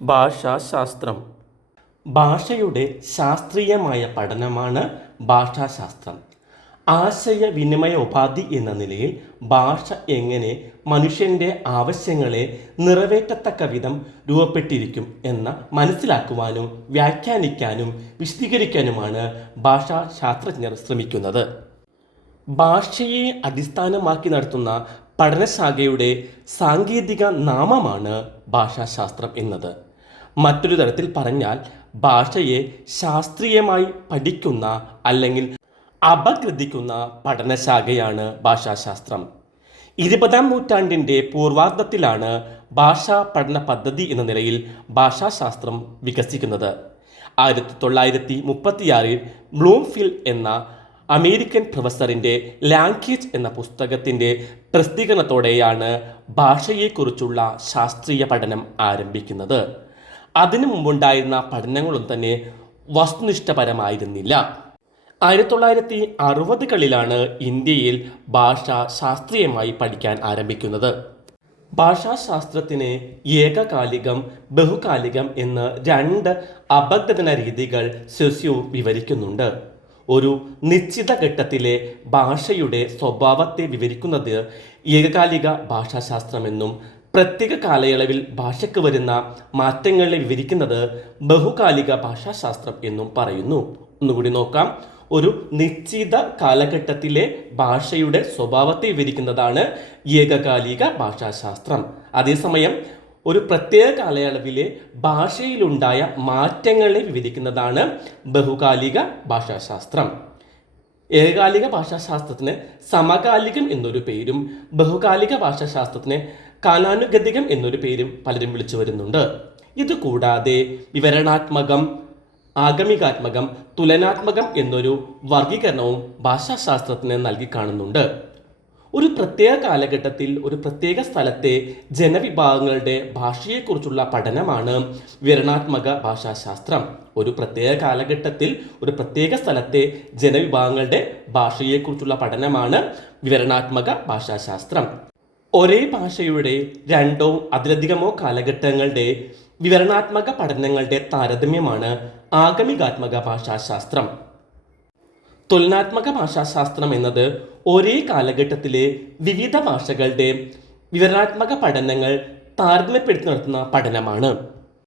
ഭാഷാശാസ്ത്രം. ഭാഷയുടെ ശാസ്ത്രീയമായ പഠനമാണ് ഭാഷാശാസ്ത്രം. ആശയവിനിമയ ഉപാധി എന്ന നിലയിൽ ഭാഷ എങ്ങനെ മനുഷ്യന്റെ ആവശ്യങ്ങളെ നിറവേറ്റത്തക്ക വിധം രൂപപ്പെട്ടിരിക്കും എന്ന മനസ്സിലാക്കുവാനും വ്യാഖ്യാനിക്കാനും വിശദീകരിക്കാനുമാണ് ഭാഷാശാസ്ത്രജ്ഞർ ശ്രമിക്കുന്നത്. ഭാഷയെ അടിസ്ഥാനമാക്കി നടത്തുന്ന പഠനശാഖയുടെ സാങ്കേതിക നാമമാണ് ഭാഷാശാസ്ത്രം എന്നത്. മറ്റൊരു തരത്തിൽ പറഞ്ഞാൽ ഭാഷയെ ശാസ്ത്രീയമായി പഠിക്കുന്ന അല്ലെങ്കിൽ അപഗ്രഥിക്കുന്ന പഠനശാഖയാണ് ഭാഷാശാസ്ത്രം. ഇരുപതാം നൂറ്റാണ്ടിന്റെ പൂർവാർദ്ധത്തിലാണ് ഭാഷാ പഠന പദ്ധതി എന്ന നിലയിൽ ഭാഷാശാസ്ത്രം വികസിക്കുന്നത്. ആയിരത്തി തൊള്ളായിരത്തി മുപ്പത്തിയാറിൽ ബ്ലൂംഫീൽഡ് എന്ന അമേരിക്കൻ പ്രൊഫസറിന്റെ ലാംഗ്വേജ് എന്ന പുസ്തകത്തിന്റെ പ്രസിദ്ധീകരണത്തോടെയാണ് ഭാഷയെക്കുറിച്ചുള്ള ശാസ്ത്രീയ പഠനം ആരംഭിക്കുന്നത്. അതിനു മുമ്പുണ്ടായിരുന്ന പഠനങ്ങളും തന്നെ വസ്തുനിഷ്ഠപരമായിരുന്നില്ല. ആയിരത്തി തൊള്ളായിരത്തി അറുപതുകളിലാണ് ഇന്ത്യയിൽ ഭാഷ ശാസ്ത്രീയമായി പഠിക്കാൻ ആരംഭിക്കുന്നത്. ഭാഷാശാസ്ത്രത്തിന് ഏകകാലികം ബഹുകാലികം എന്ന് രണ്ട് അപഗ്രഥന രീതികൾ സെസ്യു വിവരിക്കുന്നുണ്ട്. ഒരു നിശ്ചിത ഘട്ടത്തിലെ ഭാഷയുടെ സ്വഭാവത്തെ വിവരിക്കുന്നത് ഏകകാലിക ഭാഷാശാസ്ത്രമെന്നും പ്രത്യേക കാലയളവിൽ ഭാഷയ്ക്ക് വരുന്ന മാറ്റങ്ങളെ വിവരിക്കുന്നത് ബഹുകാലിക ഭാഷാശാസ്ത്രം എന്നും പറയുന്നു. ഒന്നുകൂടി നോക്കാം. ഒരു നിശ്ചിത കാലഘട്ടത്തിലെ ഭാഷയുടെ സ്വഭാവത്തെ വിവരിക്കുന്നതാണ് ഏകകാലിക ഭാഷാശാസ്ത്രം. അതേസമയം ഒരു പ്രത്യേക കാലയളവിലെ ഭാഷയിലുണ്ടായ മാറ്റങ്ങളെ വിവരിക്കുന്നതാണ് ബഹുകാലിക ഭാഷാശാസ്ത്രം. ഏകകാലിക ഭാഷാശാസ്ത്രത്തിന് സമകാലികം എന്നൊരു പേരും ബഹുകാലിക ഭാഷാശാസ്ത്രത്തിന് കാലാനുഗതികം എന്നൊരു പേരും പലരും വിളിച്ചു വരുന്നുണ്ട്. ഇതുകൂടാതെ വിവരണാത്മകം ആഗമികാത്മകം തുലനാത്മകം എന്നൊരു വർഗീകരണവും ഭാഷാശാസ്ത്രത്തിന് നൽകി കാണുന്നുണ്ട്. ഒരു പ്രത്യേക കാലഘട്ടത്തിൽ ഒരു പ്രത്യേക സ്ഥലത്തെ ജനവിഭാഗങ്ങളുടെ ഭാഷയെക്കുറിച്ചുള്ള പഠനമാണ് വിവരണാത്മക ഭാഷാശാസ്ത്രം. ഒരു പ്രത്യേക കാലഘട്ടത്തിൽ ഒരു പ്രത്യേക സ്ഥലത്തെ ജനവിഭാഗങ്ങളുടെ ഭാഷയെക്കുറിച്ചുള്ള പഠനമാണ് വിവരണാത്മക ഭാഷാശാസ്ത്രം. ഒരേ ഭാഷയുടെ രണ്ടോ അതിലധികമോ കാലഘട്ടങ്ങളുടെ വിവരണാത്മക പഠനങ്ങളുടെ താരതമ്യമാണ് ആഗമികാത്മക ഭാഷാശാസ്ത്രം. തുലനാത്മക ഭാഷാശാസ്ത്രം എന്നത് ഒരേ കാലഘട്ടത്തിലെ വിവിധ ഭാഷകളുടെ വിവരണാത്മക പഠനങ്ങൾ താരതമ്യപ്പെടുത്തി നടത്തുന്ന പഠനമാണ്.